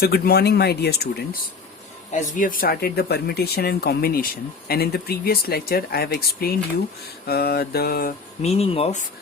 So good morning, my dear students. As we have started the permutation and combination, and in the previous lecture I have explained you the meaning of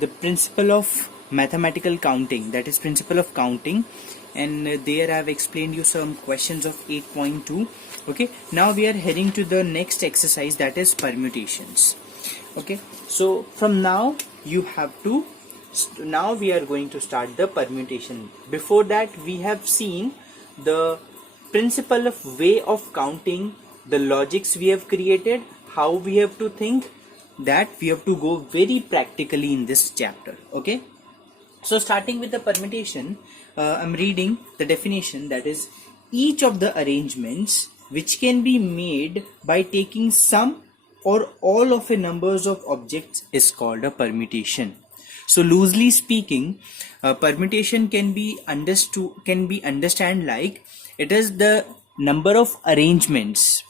the principle of mathematical counting, that is principle of counting, and there I have explained you some questions of 8.2. Okay, now we are heading to the next exercise, that is permutations. Okay, so from now you have to now we are going to start the permutation. Before that we have seen the principle of way of counting, the logics we have created, how we have to think, that we have to go very practically in this chapter. Okay, so starting with the permutation, I'm reading the definition, that is each of the arrangements which can be made by taking some or all of a numbers of objects is called a permutation. So loosely speaking, permutation can be understand like it is the number of arrangements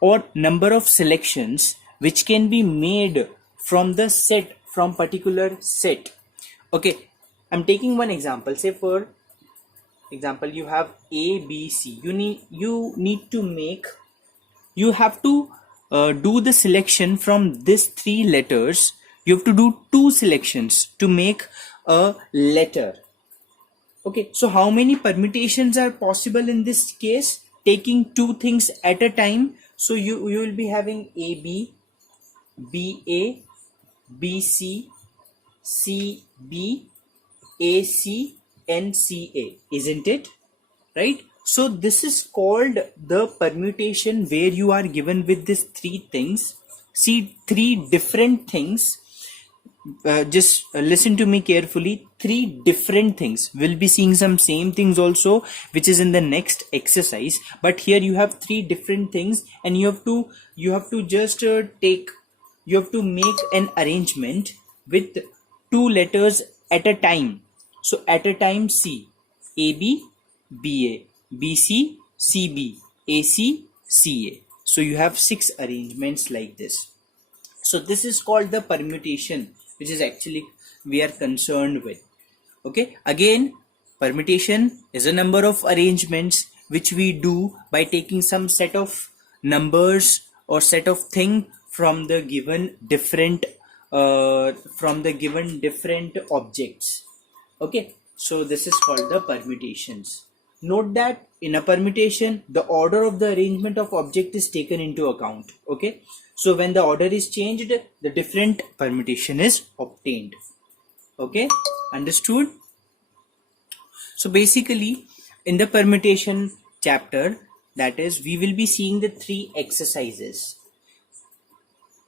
or number of selections which can be made from the set, from particular set. Okay, I'm taking one example. Say for example you have A, B, C. You have to do the selection from these three letters. You have to do two selections to make a letter. Okay, so how many permutations are possible in this case, taking two things at a time? So you will be having AB, BA, BC, CB, AC, and CA, isn't it? Right? So this is called the permutation, where you are given with these three things. See, three different things. Just listen to me carefully. Three different things. We'll be seeing some same things also, which is in the next exercise. But here you have three different things, and you have to just you have to make an arrangement with two letters at a time. So at a time, C, AB, BA, BC, CB, AC, CA. So you have six arrangements like this. So this is called the permutation, which is actually we are concerned with. Okay, again, permutation is a number of arrangements which we do by taking some set of numbers or set of thing from the given different objects. Okay, so this is called the permutations. Note that in a permutation, the order of the arrangement of object is taken into account. Okay, so when the order is changed, the different permutation is obtained. Okay, understood? So basically, in the permutation chapter, that is, we will be seeing the three exercises.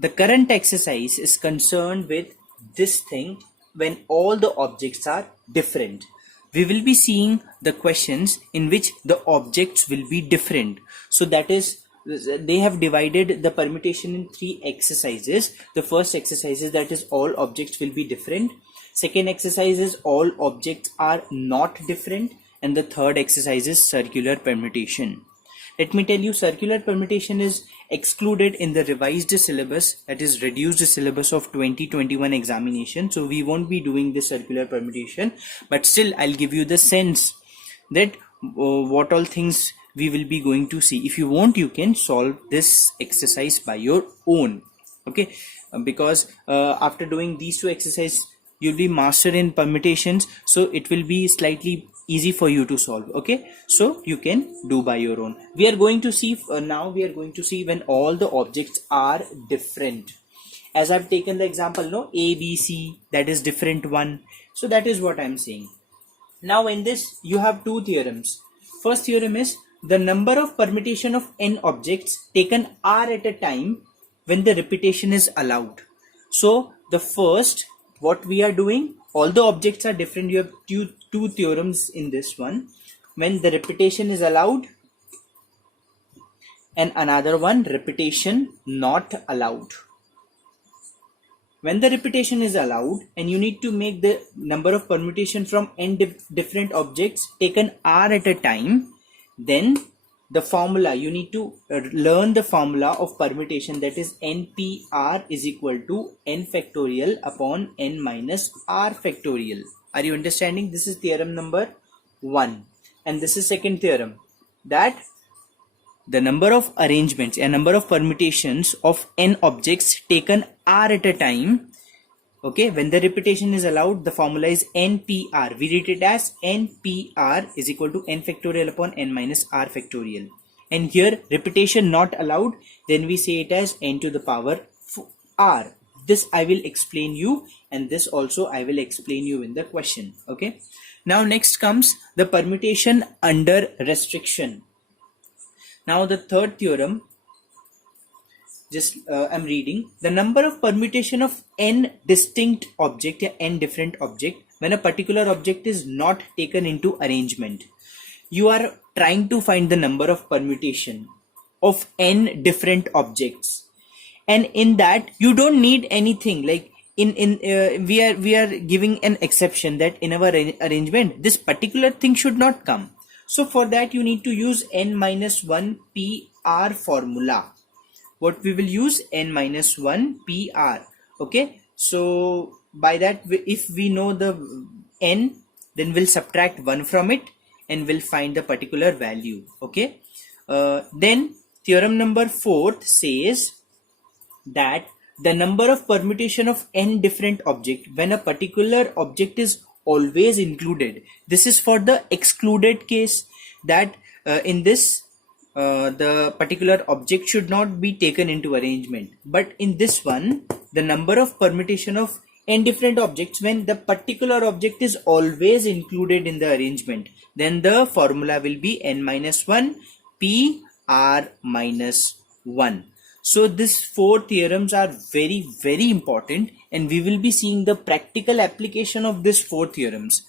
The current exercise is concerned with this thing, when all the objects are different. We will be seeing the questions in which the objects will be different. So that is, they have divided the permutation in three exercises. The first exercise is, that is, all objects will be different. Second exercise is, all objects are not different. And the third exercise is circular permutation. Let me tell you, circular permutation is excluded in the revised syllabus, that is reduced syllabus of 2021 examination. So we won't be doing the circular permutation, but still I'll give you the sense that what all things we will be going to see. If you want, you can solve this exercise by your own. Okay, because after doing these two exercises, you'll be master in permutations, so it will be slightly easy for you to solve. Okay, so you can do by your own. We are going to see now we are going to see when all the objects are different. As I've taken the example, no, A, B, C, that is different one. So that is what I'm saying. Now in this you have two theorems. First theorem is, the number of permutation of n objects taken are at a time when the repetition is allowed. So the first, what we are doing, all the objects are different. You have two theorems in this one. When the repetition is allowed, and another one, repetition not allowed. When the repetition is allowed and you need to make the number of permutation from n different objects taken r at a time, then the formula, you need to learn the formula of permutation, that is NPR is equal to n factorial upon n minus r factorial. Are you understanding? This is theorem number 1. And this is second theorem, that the number of arrangements, a number of permutations of n objects taken r at a time. Okay, when the repetition is allowed, the formula is NPR. We read it as NPR is equal to n factorial upon n minus r factorial. And here repetition not allowed, then we say it as n to the power r. This I will explain you, and this also I will explain you in the question. Okay. Now next comes the permutation under restriction. Now the third theorem, just I'm reading, the number of permutation of n distinct object or n different object when a particular object is not taken into arrangement. You are trying to find the number of permutation of n different objects, and in that you don't need anything like we are giving an exception that in our arrangement this particular thing should not come. So for that you need to use n minus 1 PR formula. What we will use, n minus 1 PR. Okay, so by that, if we know the n, then we'll subtract 1 from it and we'll find the particular value. Okay, then theorem number 4 says that the number of permutation of n different object when a particular object is always included. This is for the excluded case, that in this the particular object should not be taken into arrangement. But in this one, the number of permutation of n different objects when the particular object is always included in the arrangement, then the formula will be n minus 1 p r minus 1. So these four theorems are very, very important, and we will be seeing the practical application of these four theorems.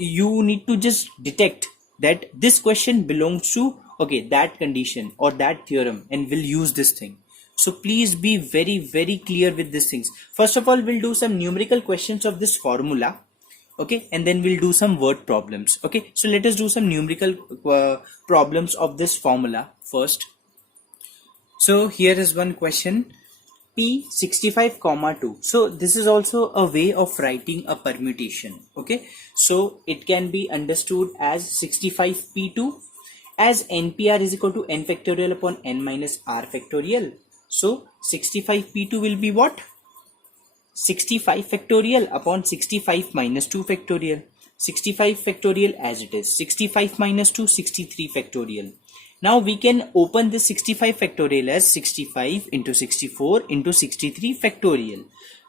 You need to just detect that this question belongs to that condition or that theorem, and we'll use this thing. So please be very, very clear with these things. First of all, we'll do some numerical questions of this formula, okay, and then we'll do some word problems. Okay, so let us do some numerical problems of this formula first. So here is one question, P65, 2. So this is also a way of writing a permutation. Okay, so it can be understood as 65P2 as NPR is equal to n factorial upon n minus r factorial. So 65P2 will be what? 65 factorial upon 65 minus 2 factorial. 65 factorial as it is. 65 minus 2, 63 factorial. Now we can open this 65 factorial as 65 into 64 into 63 factorial.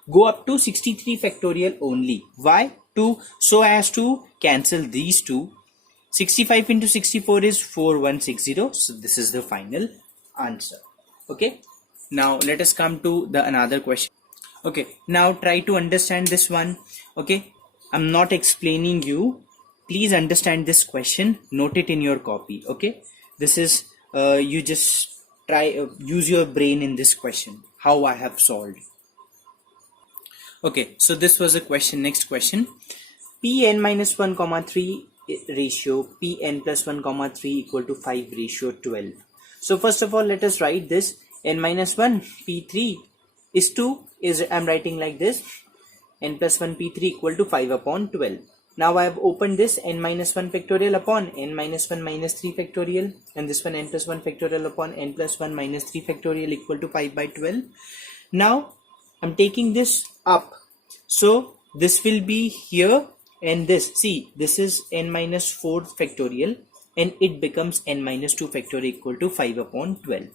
Go up to 63 factorial only. Why? So as to cancel these two. 65 into 64 is 4160. So this is the final answer. Okay. Now let us come to the another question. Okay. Now try to understand this one. Okay. I'm not explaining you. Please understand this question. Note it in your copy. Okay. This is you just try use your brain in this question. How I have solved. Okay. So this was a question. Next question. Pn minus 1 comma 3 ratio Pn plus 1 comma 3 equal to 5 ratio 12. So first of all, let us write this. N minus 1 P3 is 2 is I'm writing like this. N plus 1 P3 equal to 5 upon 12. Now I have opened this n minus 1 factorial upon n minus 1 minus 3 factorial, and this one n plus 1 factorial upon n plus 1 minus 3 factorial equal to 5 by 12. Now I'm taking this up. So this will be here, and this, see, this is n minus 4 factorial and it becomes n minus 2 factorial equal to 5 upon 12.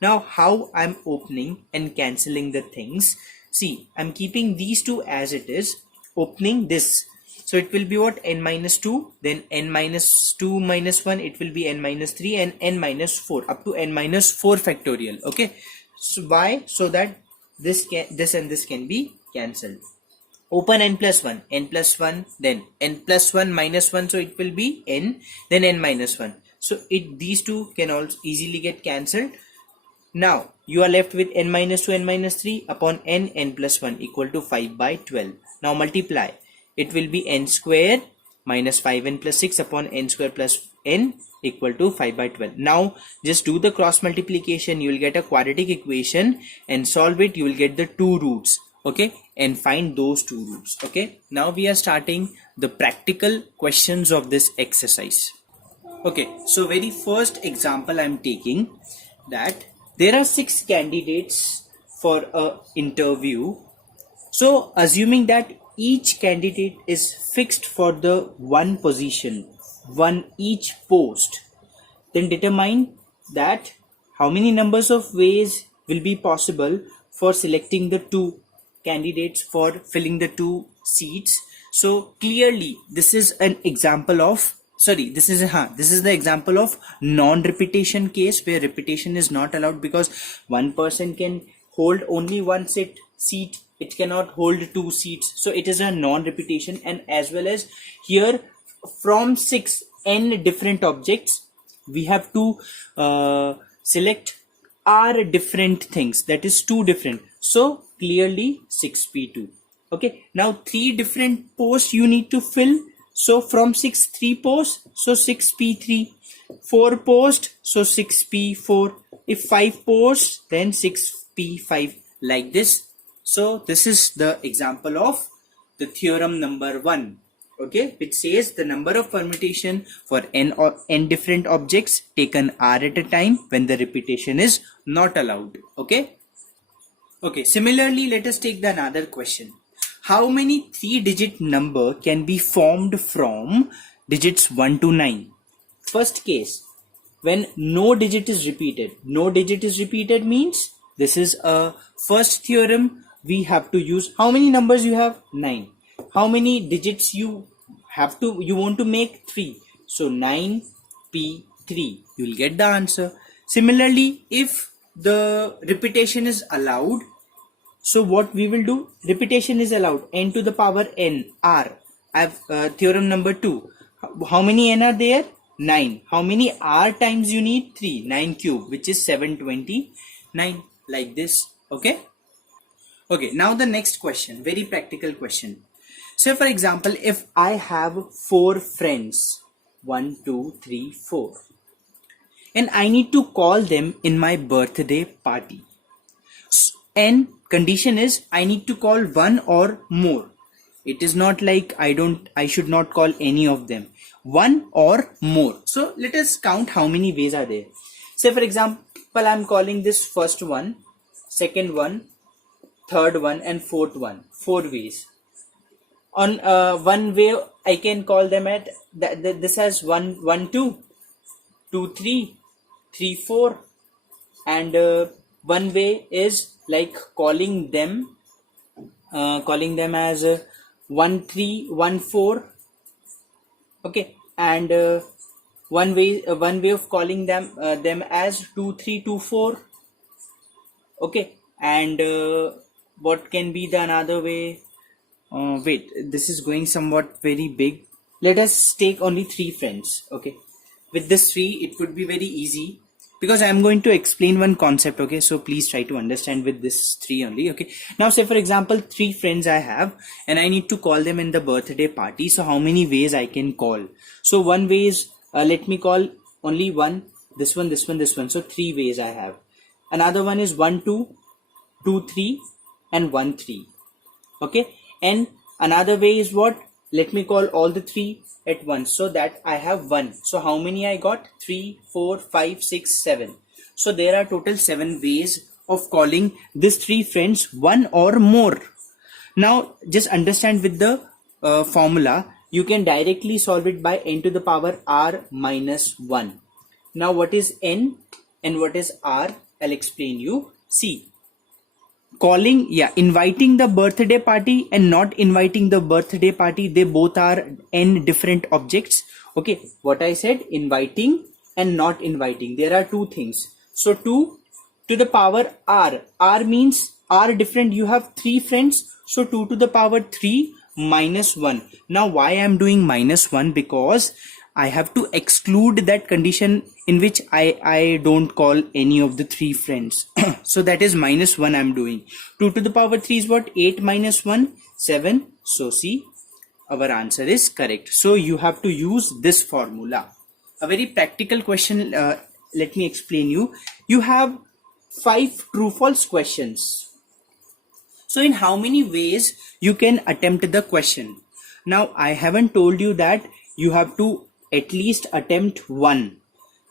Now how I'm opening and cancelling the things. See, I'm keeping these two as it is, opening this. So it will be what? N minus 2, then n minus 2 minus 1, it will be n minus 3 and n minus 4 up to n minus 4 factorial. Okay. So why? So that this and this can be cancelled. Open n plus 1, then n plus 1 minus 1, so it will be n, then n minus 1. So these two can also easily get cancelled. Now you are left with n minus 2, n minus 3 upon n plus 1 equal to 5 by 12. Now multiply. It will be n square minus 5n plus 6 upon n square plus n equal to 5 by 12. Now just do the cross multiplication. You will get a quadratic equation and solve it. You will get the two roots. Okay, and find those two roots. Okay, now we are starting the practical questions of this exercise. Okay, so very first example I'm taking, that there are 6 candidates for a interview. So assuming that each candidate is fixed for the one position, one each post, then determine that how many numbers of ways will be possible for selecting the two candidates for filling the two seats. So clearly this is an example of, sorry, this is the example of non-repetition case, where repetition is not allowed, because one person can hold only one seat, it cannot hold two seats, so it is a non-repetition. And as well as here, from 6 different objects, we have to select r different things, that is 2 different, so clearly 6p2. Okay, now 3 different posts you need to fill, so from 6 3 posts, so 6p3, 4 posts, so 6p4, if 5 posts, then 6p5, like this. So this is the example of the theorem number 1, okay, which says the number of permutation for n different objects taken r at a time when the repetition is not allowed. Okay. Okay, similarly, let us take the another question. How many 3-digit number can be formed from digits 1 to 9? First case, when no digit is repeated. No digit is repeated means this is a first theorem. We have to use, how many numbers you have? 9. How many digits you want to make? 3. So 9p3, you will get the answer. Similarly, if the repetition is allowed, so what we will do, repetition is allowed, n to the power n, r. I have theorem number 2. How many n are there? 9. How many r times you need? 3. 9 cube, which is 729, like this. Okay. Okay, now the next question, very practical question. So for example, if I have 4 friends, 1, 2, 3, 4, and I need to call them in my birthday party, and condition is I need to call one or more. It is not like I should not call any of them, one or more. So let us count how many ways are there. Say for example, I'm calling this first one, second one, third one, and fourth one. 4 ways. On one way I can call them at this has 1 1 2, 2 3, 3 4, and one way is like calling them as 1 3 1 4. Okay, and one way of calling them as 2 3 2 4. Okay, and what can be the another way? Wait, this is going somewhat very big. Let us take only 3 friends. Okay, with this 3 it would be very easy, because I am going to explain one concept. Okay, so please try to understand with this 3 only. Okay, now say for example 3 friends I have, and I need to call them in the birthday party. So how many ways I can call? So one way is let me call only one, this one, this one, this one. So 3 ways I have. Another one is 1 2, 2 3, and 1 3. Okay, and another way is what? Let me call all the 3 at once, so that I have 1. So how many I got? 3 4 5 6 7. So there are total 7 ways of calling these 3 friends, one or more. Now just understand with the formula, you can directly solve it by n to the power r minus 1. Now what is n and what is r? I'll explain you. See, calling, inviting the birthday party and not inviting the birthday party, they both are n different objects. Okay, what I said, inviting and not inviting, there are 2 things. So 2 to the power r means r different, you have 3 friends, so 2 to the power 3 minus 1. Now why I am doing minus 1? Because I have to exclude that condition in which I don't call any of the 3 friends. So that is minus 1 I am doing. 2 to the power 3 is what? 8 minus 1, 7. So see, our answer is correct. So you have to use this formula. A very practical question, let me explain you. You have 5 true-false questions. So in how many ways you can attempt the question? Now I haven't told you that you have to at least attempt one.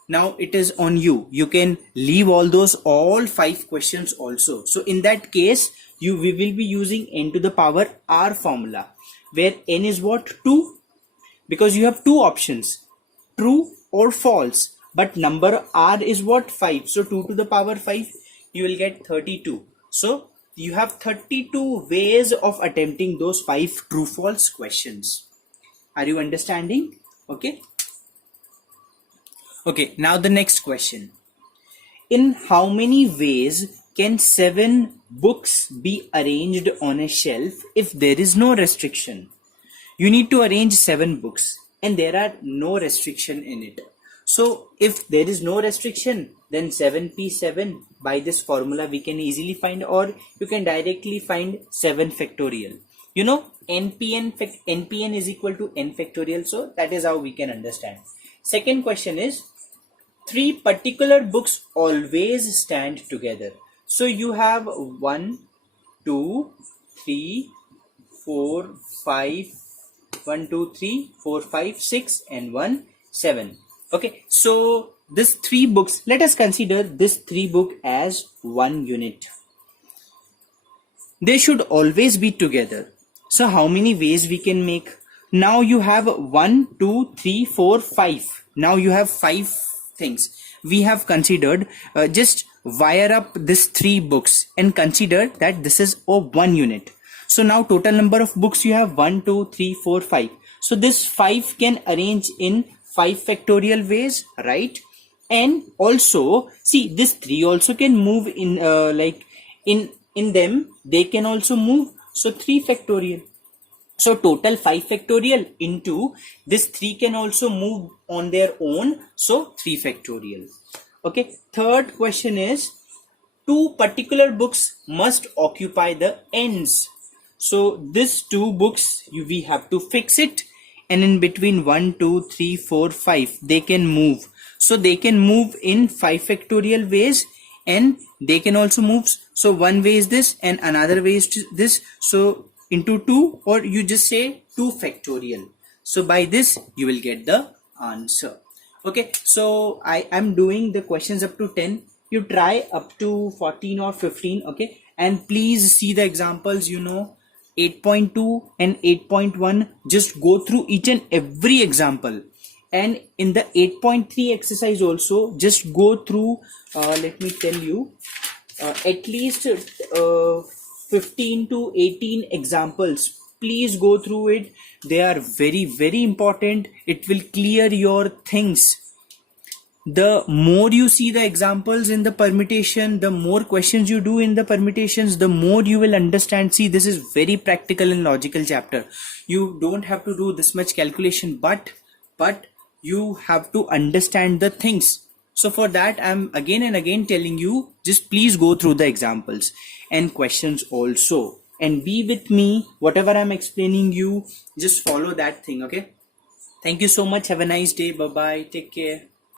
Now it is on you. You can leave all 5 questions also. So in that case, we will be using n to the power r formula, where n is what? 2, because you have 2 options, true or false, but number r is what? 5. So 2 to the power 5, you will get 32. So you have 32 ways of attempting those 5 true false questions. Are you understanding? Okay. Okay, now the next question. In how many ways can 7 books be arranged on a shelf if there is no restriction? You need to arrange 7 books and there are no restriction in it. So if there is no restriction, then 7p7 by this formula we can easily find, or you can directly find 7 factorial. You know, npn is equal to n factorial, so that is how we can understand. Second question is, 3 particular books always stand together. So you have 1, 2, 3, 4, 5, 1, 2, 3, 4, 5, 6 and 1, 7. Okay, so this 3 books, let us consider this 3 book as 1 unit. They should always be together. So how many ways we can make? Now you have 1, 2, 3, 4, 5. Now you have 5 things. We have considered, just wire up this 3 books and consider that this is a 1 unit. So now total number of books you have 1, 2, 3, 4, 5. So this 5 can arrange in 5 factorial ways, right? And also see, this 3 also can move in like in them they can also move. So 3 factorial. So total 5 factorial into this 3 can also move on their own. So 3 factorial. Okay. Third question is, 2 particular books must occupy the ends. So this 2 books we have to fix it, and in between 1, 2, 3, 4, 5 they can move. So they can move in 5 factorial ways, and they can also move. So one way is this and another way is this. So into 2, or you just say 2 factorial. So by this you will get the answer. Okay, so I am doing the questions up to 10. You try up to 14 or 15. Okay, and please see the examples, 8.2 and 8.1. Just go through each and every example. And in the 8.3 exercise also, just go through, let me tell you, at least 15 to 18 examples. Please go through it. They are very, very important. It will clear your things. The more you see the examples in the permutation, the more questions you do in the permutations, the more you will understand. See, this is very practical and logical chapter. You don't have to do this much calculation, but you have to understand the things. So for that, I'm again and again telling you, just please go through the examples and questions also, and be with me. Whatever I'm explaining you, just follow that thing. Okay. Thank you so much. Have a nice day. Bye bye. Take care.